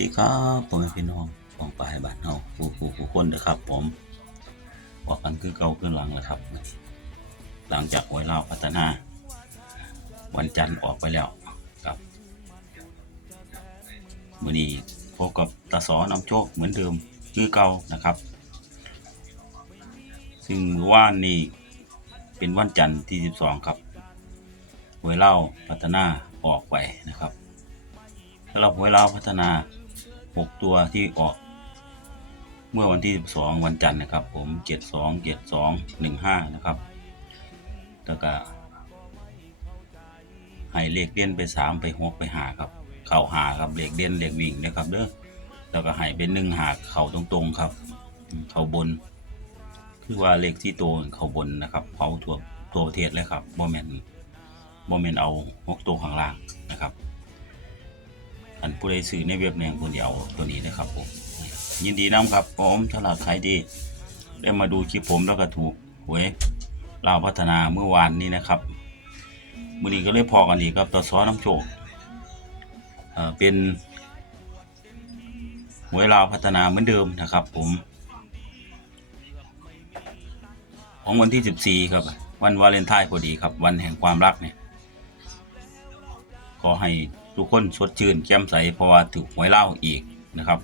ดีครับผมเป็นพี่น้องของปลายบ้านเฮาผู้ผู้ผู้คนเด้อครับ ผมบอกกันคือเก่าคือหลังแล้วครับ หลังจากหวยเล่าพัฒนา วันจันทร์ออกไปแล้วครับวันนี้พบกับตาสอนำโชคเหมือนเดิมคือเก่านะครับ ซึ่งว่านนี้เป็นวันจันทร์ที่ 12 ครับหวยเล่าพัฒนาออกไปนะครับสำหรับหวยเล่าวพัฒนา 6ตัวที่ออก เมื่อวันที่12วันจันทร์นะครับ ผม72 72 15นะครับแล้วก็ให้เลขเด่นไป3ไป6ไปหาครับ เข่าหาครับเลขเด่นเลขวิ่งนะครับเด้อแล้วก็ให้เป็นหนึ่งหาเข่าตรงๆครับ เข่าบน คือว่าเลขที่โตเข่าบนนะครับเผาทั่วตัวประเทศเลยครับบ่แมนบ่แมนเอาหกตัวข้างล่างนะครับ อันผู้ใดซื้อในเว็บแนงคนเดียวตัวนี้นะครับผมยินดีนํครับผมถ้าหลักขายดี ได้มาดูคลิปผมแล้วก็ถูกหวยลาวพัฒนาเมื่อวานนี้นะครับมื่อนี้ก็เลยพอกันอีกครับต่อซ้อน้ำโชคเเป็นหวยลาวพัฒนาเหมือนเดิมนะครับ ผม ของวันที่ 14 ครับ วันวาเลนไทน์พอดีครับ วันแห่งความรักเนี่ย ขอให้ ทุกคนสดชื่นแจ่มใสเพราะว่าถูกหวยเล่าอีกนะครับ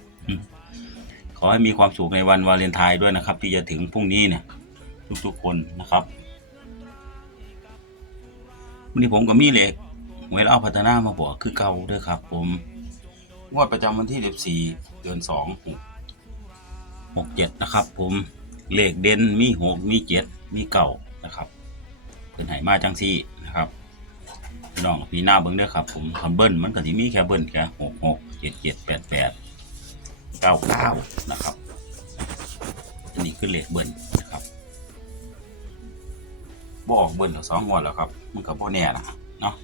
ขอให้มีความสุขในวันวาเลนไทน์ด้วยนะครับ ที่จะถึงพรุ่งนี้เนี่ยทุกๆคนนะครับวันนี้ผมก็มีเหล็กหวยเล่าพัฒนามาบอกคือเก่าด้วยครับ ผมงวดประจำวันที่ 14 เดือน2 67นะครับ ผมเลขเด่นมี 6 มี 7 มีเก่านะครับเป็นไหมาจังซี่นะครับ พี่น้องพี่หน้าเบิ้งเด้อครับผมคำเบิ้ลมันก็สิมีแค่เบิ้ลแค่หกหกเจ็ดเจ็ดแปดแปดเก้าเก้านะครับ อันนี้คือเลขเบิ้ลนะครับบออกเบิ้ลแล้วสองงวดแล้วครับ มันก็บ่แน่นะเนาะ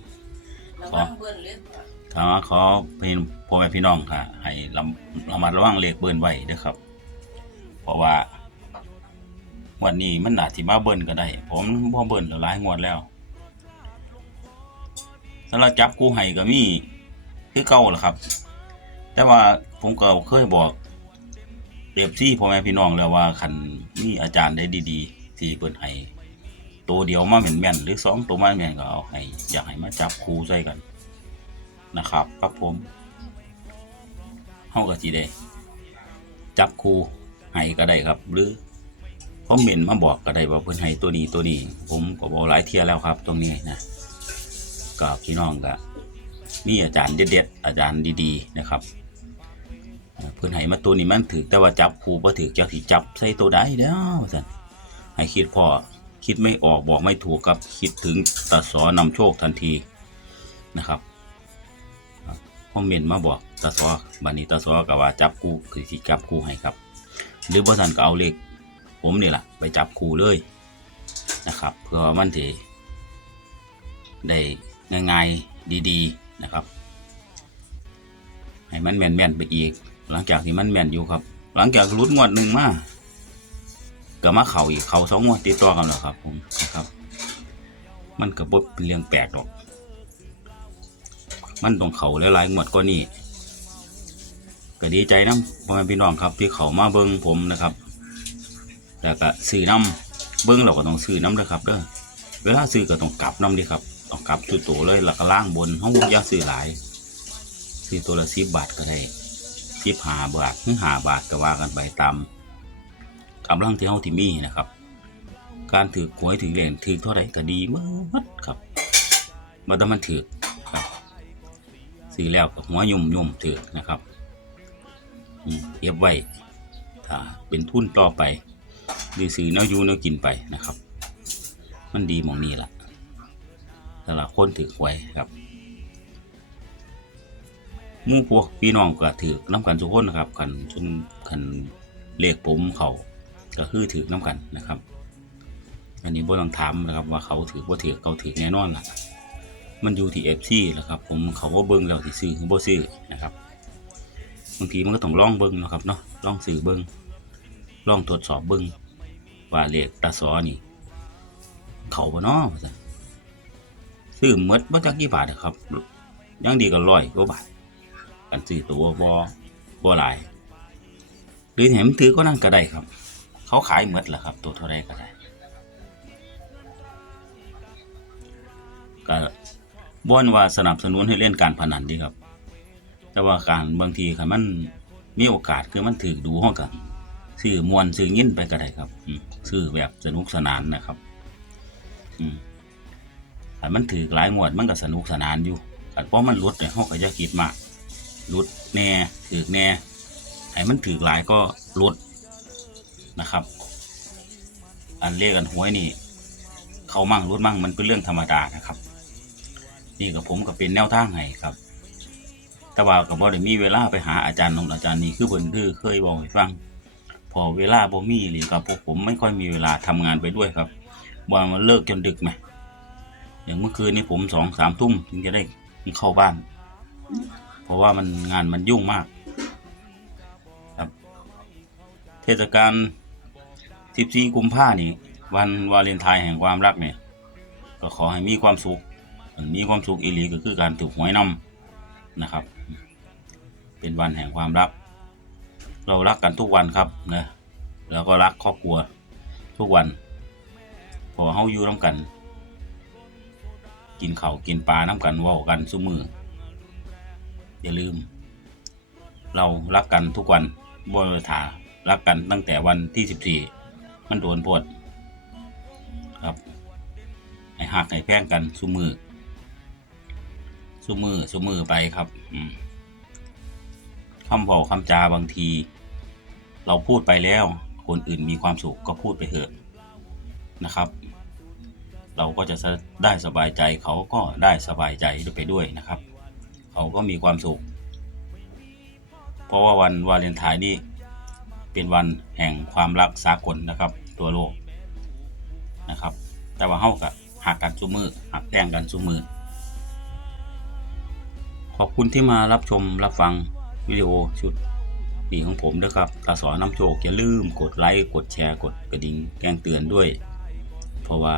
ระวังเบิ้ลเลยค่ะขอขอพี่พ่อแม่พี่น้องค่ะ ให้ระระมัดระวังเลขเบิ้ลไว้เด้อครับ เพราะว่าวันนี้มันอาจสิมาเบิ้ลก็ได้ ผมบ่เบิ้ลแล้วหลายงวดแล้ว สำหรับจับกู้ให้ก็มีคือเก่าแหละครับ แต่ว่าผมก็เคยบอกเรียบที่พ่อแม่พี่น้องแล้วว่าคันมีอาจารย์ได้ดีๆ ที่เปิดให้ตัวเดียวมาแม่นหรือสองตัวมาแม่นก็เอาให้อยากให้มาจับคู่ใส่กันนะครับครับผมเฮาก็สิได้จับคู่ให้ก็ได้ครับ หรือคอมเมนต์มาบอกก็ได้ว่าเพิ่นให้ตัวนี้ตัวนี้ ผมก็บอกหลายเทียแล้วครับ ตรงนี้นะ ก็พี่น้องก็มีอาจารย์เด็ดๆอาจารย์ดีๆนะครับเพื่อนให้มาตัวนี้มันถือแต่ว่าจับครูบ่ถือจักสิจับใส่ตัวใดเด้อว่าซั่นให้คิดพอคิดไม่ออกบอกไม่ถูกกับคิดถึงตาสอนำโชคทันทีนะครับคอมเมนต์มาบอกตาสอบัดนี้ตาสอก็ว่าจับครูคือสิจับครูให้ครับ หรือบ่ซั่นก็เอาเลขผมนี่แหละไปจับครูเลยนะครับ เพื่อว่ามันสิได้ ง่ายๆดีๆนะครับ ให้มันแม่นๆไปอีก หลังจากที่มันแม่นอยู่ครับ หลังจากรุดงวดหนึ่งมาก็มาเข่าอีกเข่าสองงวดติดต่อกันแล้วครับผมนะครับ มันกระบดเป็นเรื่องแปลกหรอก มันต้องเข่าหลายๆงวดกว่านี้ก็ดีใจนะพ่อแม่พี่น้องครับที่เขามาเบิ้งผมนะครับแล้วก็ซื้อน้ำเบิ้งเราก็ต้องซื้อน้ำนะครับเด้อเวลาซื้อก็ต้องกลับน้ำดีครับ ต้องกลับตัวโตเลยแล้วก็ล่างบนห้องอยาซื้อหลายซื้อตัวละสิบบาทก็ได้สิบห้าบาทถึงห้าบาทก็ว่ากันไปตามกำลังที่เฮาที่มีนะครับ การถือหวยถือเหรียญถือเท่าไหร่ก็ดีมื่อครับมาต้องมันถือครับซื้อแล้วก็หัวยุ่มยุ่มถือนะครับอืมเก็บไว้ถ้าเป็นทุนต่อไปหรือซื้อแนวอยูแนวกินไปนะครับ มันดีมองนี้ล่ะ แต่ละคนถือหวยครับมู่พวกพี่น้องก็ถือน้ำกันทุกคนนะครับขันจนขันเลขผมเขาก็คือถือน้ำกันนะครับ อันนี้บ่ต้องถามนะครับ ว่าเขาถือบ่ถือเขาถือแน่นอนล่ะมันอยู่ที่เอฟซีแหละครับ ผมเขาว่าเบิ้งแล้วที่ซื้อหรือบ่ซื้อนะครับบางทีมันก็ต้องลองเบิ้งนะครับเนาะลองซื้อเบิ้งลองตรวจสอบเบิ้งว่าเลขตาสอนี่ เขาบ่เนาะ ซื้อหมดบ่จักกี่บาทอะครับยังดีก็ร้อยกว่าบาทกันซื้อตัวบ่บ่หลายหรือเห็นถือก็นั่นก็ได้ครับ เขาขายหมดแหละครับ ตัวเท่าไรก็ได้ก็บ่นว่าสนับสนุนให้เล่นการพนันดีครับ แต่ว่าการบางทีคันมันมีโอกาสคือมันถือดูห้องกันซื้อมวนซื้อยินไปก็ได้ครับซื้อแบบสนุกสนานนะครับ อืม คันมันถือหลายงวดมันก็สนุกสนานอยู่คันเพราะมันลดเนี่ยเขาก็จะคิดมากลดแน่ถือแน่ให้มันถือหลายก็ลดนะครับ อันเลขอันหวยนี่ เขามั่งลดมั่งมันเป็นเรื่องธรรมดานะครับ นี่กับผมก็เป็นแนวทางให้ครับแต่ว่าก็บ่ได้มีเวลาไปหาอาจารย์นงอาจารย์นี่คือเพิ่นคือเคยบอกให้ฟัง พอเวลาบ่มีหรือกับพวกผมไม่ค่อยมีเวลาทำงานไปด้วยครับว่ามันเลิกจนดึกไหม อย่างเมื่อคืนนี้ผมสองสามทุ่มถึงจะได้เข้าบ้าน เพราะว่ามันงานมันยุ่งมากครับ เทศกาล14กุมภานี่ วันวาเลนไทน์แห่งความรักเนี่ย ก็ขอให้มีความสุขมีความสุขอีหลีก็คือการถูกหวยนำนะครับ เป็นวันแห่งความรัก เรารักกันทุกวันครับนะแล้วก็รักครอบครัวทุกวันพอเฮาอยู่น้ำกัน กินข้าวกินปลาน้ำกันว้ากันซุมือ อย่าลืม เรารักกันทุกวันบ่ได้ถารักกันตั้งแต่วันที่สิบสี่มันโดนโพดครับให้หักให้แพงกันซุมือซุมือซุมือไปครับอืมคำบอกคำจาบางที เราพูดไปแล้ว คนอื่นมีความสุขก็พูดไปเถอะนะครับ เราก็จะได้สบายใจเขาก็ได้สบายใจไปด้วยนะครับ เขาก็มีความสุข เพราะว่าวันวาเลนไทน์นี่เป็นวันแห่งความรักสากลนะครับ ตัวโลกนะครับ แต่ว่าเฮากับหักกันซุมือหักแพงกันซุมือ ขอบคุณที่มารับชมรับฟังวิดีโอชุดนี้ของผมด้วยครับตาสอนน้ำโชคอย่าลืมกดไลค์กดแชร์กดกระดิ่งแจ้งเตือนด้วย เพราะว่า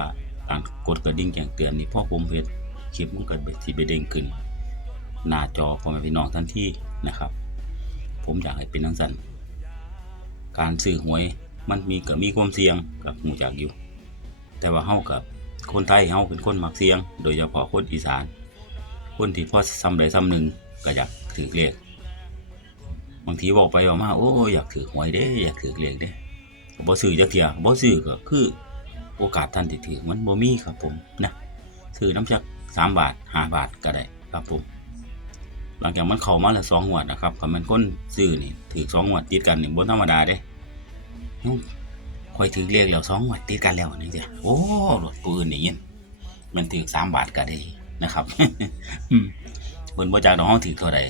การกดกระดิ่งแจ้งเตือนนี่พ่อผมเพจคลิปมันก็เบ็ดที่ไปเด้งขึ้น หน้าจอพ่อแม่พี่น้องทันทีนะครับ ผมอยากให้เป็นทั้งสันการซื้อหวยมันมีก็มีความเสี่ยงกับหมูจากอยู่ แต่ว่าเฮากับคนไทยเฮาเป็นคนมักเสี่ยง โดยเฉพาะคนอีสาน คนที่พ่อซ้ำใดซ้ำหนึ่งก็อยากถือเลขบางทีบอกไปบอกมาโอ้อยากถือหวยเด้ อยากถือเลขเด้บ่ซื้อจักเที่ยบ่ซื้อก็คือ โอกาสท่านที่ถือมันบ่มีครับผมนะซื้อน้ำจักสามบาทห้าบาทก็ได้ครับผม หลังจากมันเข้ามาแล้วสองวดนะครับคันมันคนซื้อนี่ถือสองงวดติดกันนี่บ่ธรรมดาเด้ยุ่งค่อยถือเลขแล้วสองงวดติดกันแล้วนี่เด้อโอ้รถปืนนี่ยินมันถือสามบาทก็ได้นะครับเบิ่นบ่จากดอกเฮาถือเท่าใด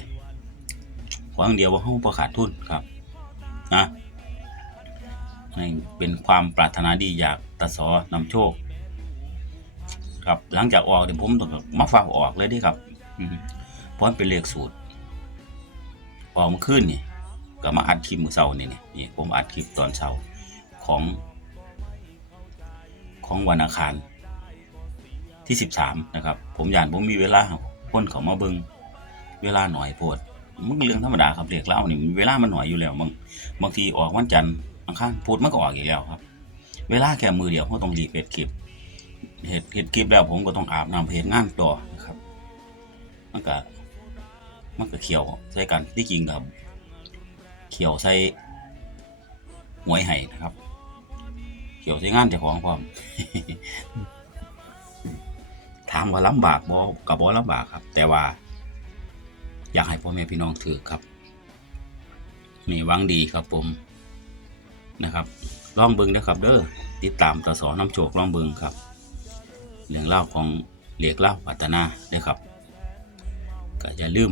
ขออย่างเดียวว่าเฮาบ่ขาดทุนครับนะ นี่เป็นความปรารถนาดีอยากตะสอนำโชค ครับหลังจากออกเดี๋ยวผมต้องมาฟังออกเลยดิครับเพราะมันเป็นเลขสูตร ออกมื่อคืนนี่ก็มาอัดคลิปมือเช้านี่นี่นี่ผมอัดคลิปตอนเช้าของ ของวันอังคารที่สิบสามนะครับ ผมยานผมมีเวลาคนเขามาเบิงเวลาหน่อยโพดมันเป็นเรื่องธรรมดาครับเรียกเล่านี่เวลามันหน่อยอยู่แล้วบางบางทีออกวันจันทร์ อังคารพุธมันก็ออกอีกแล้วครับ เวลาแค่มือเดียวเขาต้องรีบเฮ็ดคลิปเฮ็ดเฮ็ดคลิปแล้วผมก็ต้องอาบน้ำเฮ็ดงานต่อนะครับมันก็มันก็เขียวใส่กันที่จริงครับ เขียวใส่หวยไห้นะครับ เขียวใส่งานเจ้าของพร้อมถามว่าลำบากบ่กับบ่ลำบากครับ แต่ว่า อยากให้พ่อแม่พี่น้องถือครับนี่วังดีครับผม นะครับลองเบิงนะครับเด้อติดตามตสอน้ำโชคลองเบิงครับเรื่องเล่าของเหลียกเล่าวปัตนาเด้อครับก็อย่าลืม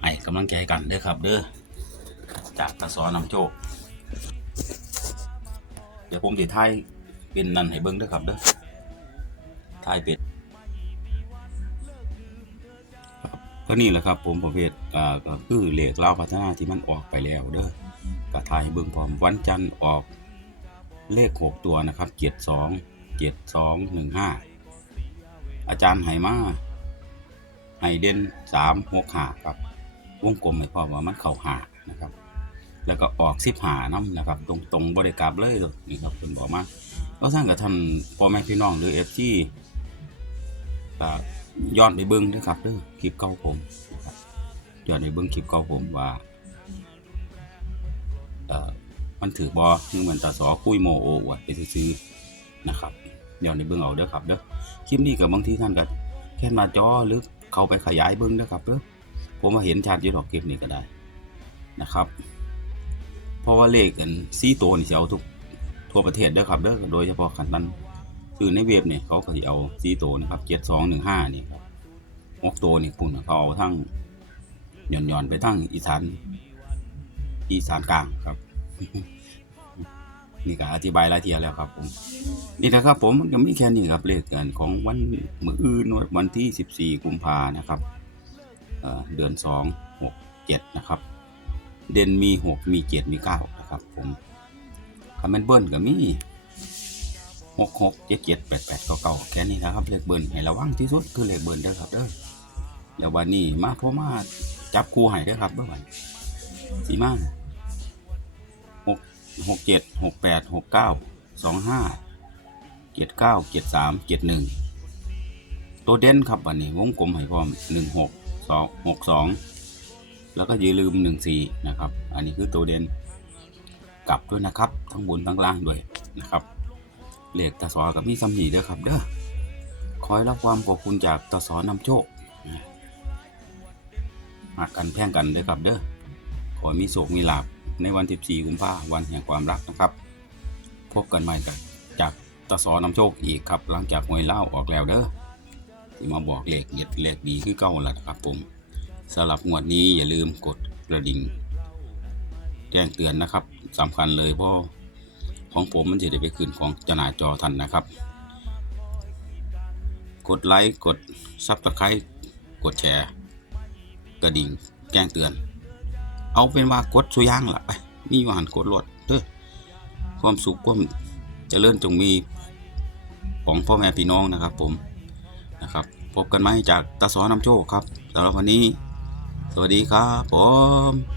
ให้กำลังใจกันเด้อครับเด้อจากตสอน้ำโชคเดี๋ยวผมจะทายเป็นนั่นให้เบิงเด้อครับเด้อทายเป็ดก็นี่แหละครับผมประเภทอ่าก็คือเหลขเล่าวพัฒนาที่มันออกไปแล้วเด้อ ก็ทายให้เบิ่งพร้อมวันจันทร์ออกเลขหกตัวนะครับเจ็ดสองเจ็ดสองหนึ่งห้าอาจารย์ไหมาไหเด่นสามหกหาครับวงกลมให้พร้อว่ามันเข้าหานะครับ แล้วก็ออกสิบหานํนะครับ ตรงตรงๆบริกลับเลยเลยนี่ครับเป็นบอกมาแล้วท่านกับท่านพ่อแม่พี่น้องหรือเอฟซีย้อนไปเบิ้งด้วยครับเด้อคลิปเก่าผมย้อนไปเบิ้งคลิปเก่าผมว่า มันถือบอคือเหมือนตาสอคุยโมโอวดไปซื้อนะครับย้อนเบิ้องเอาเด้อครับเด้อคลิปนี้กับบางที่ท่านก็แค่หน้าจอหรือเข้าไปขยายเบิ้องนะครับเด้อผมมาเห็นชัดอยู่ดอกคลิปนี้ก็ได้นะครับ เพราะว่าเลขกันซีโตวนี่สิเอาทุกทั่วประเทศเด้อครับเด้อโดยเฉพาะคันนั้นคือในเว็บเนี่ยเขาก็สิเอาซีโตวนะครับเจ็ดสองหนึ่งห้านี่ครับหกตัวนี่คุณเขาเอาทั้งหย่อนหย่อนๆไปทั้งอีสาน อีสานกลางครับ นี่ก็อธิบายรายละเอียดแล้วครับ ผม นี่นะครับผมมันก็มีแค่นี้ครับเลขกันของวันมื้ออื่นวันที่สิบสี่14 กุมภานะครับเเดือนสองหกเจ็ดนะครับ เด่นมีหกมีเจ็ดมีเก้านะครับ ผมคำเป็นเบิ้ลก็มีหกหกเจ็ดเจ็ดแปดแปดเก้าเก้าแค่นี้นะครับเลขเบิ้ลให้ระวังที่สุดคือเลขเบิ้ลเด้อครับเด้อเดี๋ยววันนี้มาเพราะมาจับคู่ให้เด้อครับเมื่อวันสีมา หกเจ็ดหกแปดหกเก้าสองห้าเจ็ดเก้าเจ็ดสามเจ็ดหนึ่งตัวเด่นครับวันนี้วงกลมให้พร้อมหนึ่งหกสองหกสองแล้วก็อย่าลืมหนึ่งสี่นะครับ อันนี้คือตัวเด่นกลับด้วยนะครับ ทั้งบนทั้งล่างด้วยนะครับเลขตาสอกับมีซัมนีเด้อครับเด้อคอยรับความขอบคุณจากตาสอนำโชคหักกันแพ่งกันเด้อครับเด้อขอมีโศกมีลาบ ในวัน 14 กุมภาพันธ์วันแห่งความรักนะครับ พบกันใหม่กันจากตาสอนำโชคอีกครับ หลังจากหวยเล่าออกแล้วเด้อที่มาบอกเลขเด็ดเลขดีคือเก่าละครับผมสำหรับงวดนี้อย่าลืมกดกระดิ่ง แจ้งเตือนนะครับสำคัญเลยเพราะของผมมันจะได้ไปขึ้นของจนาจอทันนะครับ กดไลค์กดซับสไครต์กดแชร์ กระดิ่งแจ้งเตือน เอาเป็นว่ากดสุย่างละไปมีอยู่หันกดโหลดเด้อความสุขความเจริญจงมีของพ่อแม่พี่น้องนะครับ ผมนะครับ พบกันไหมจากตาสอนำโชคครับสำหรับวันนี้ สวัสดีครับผม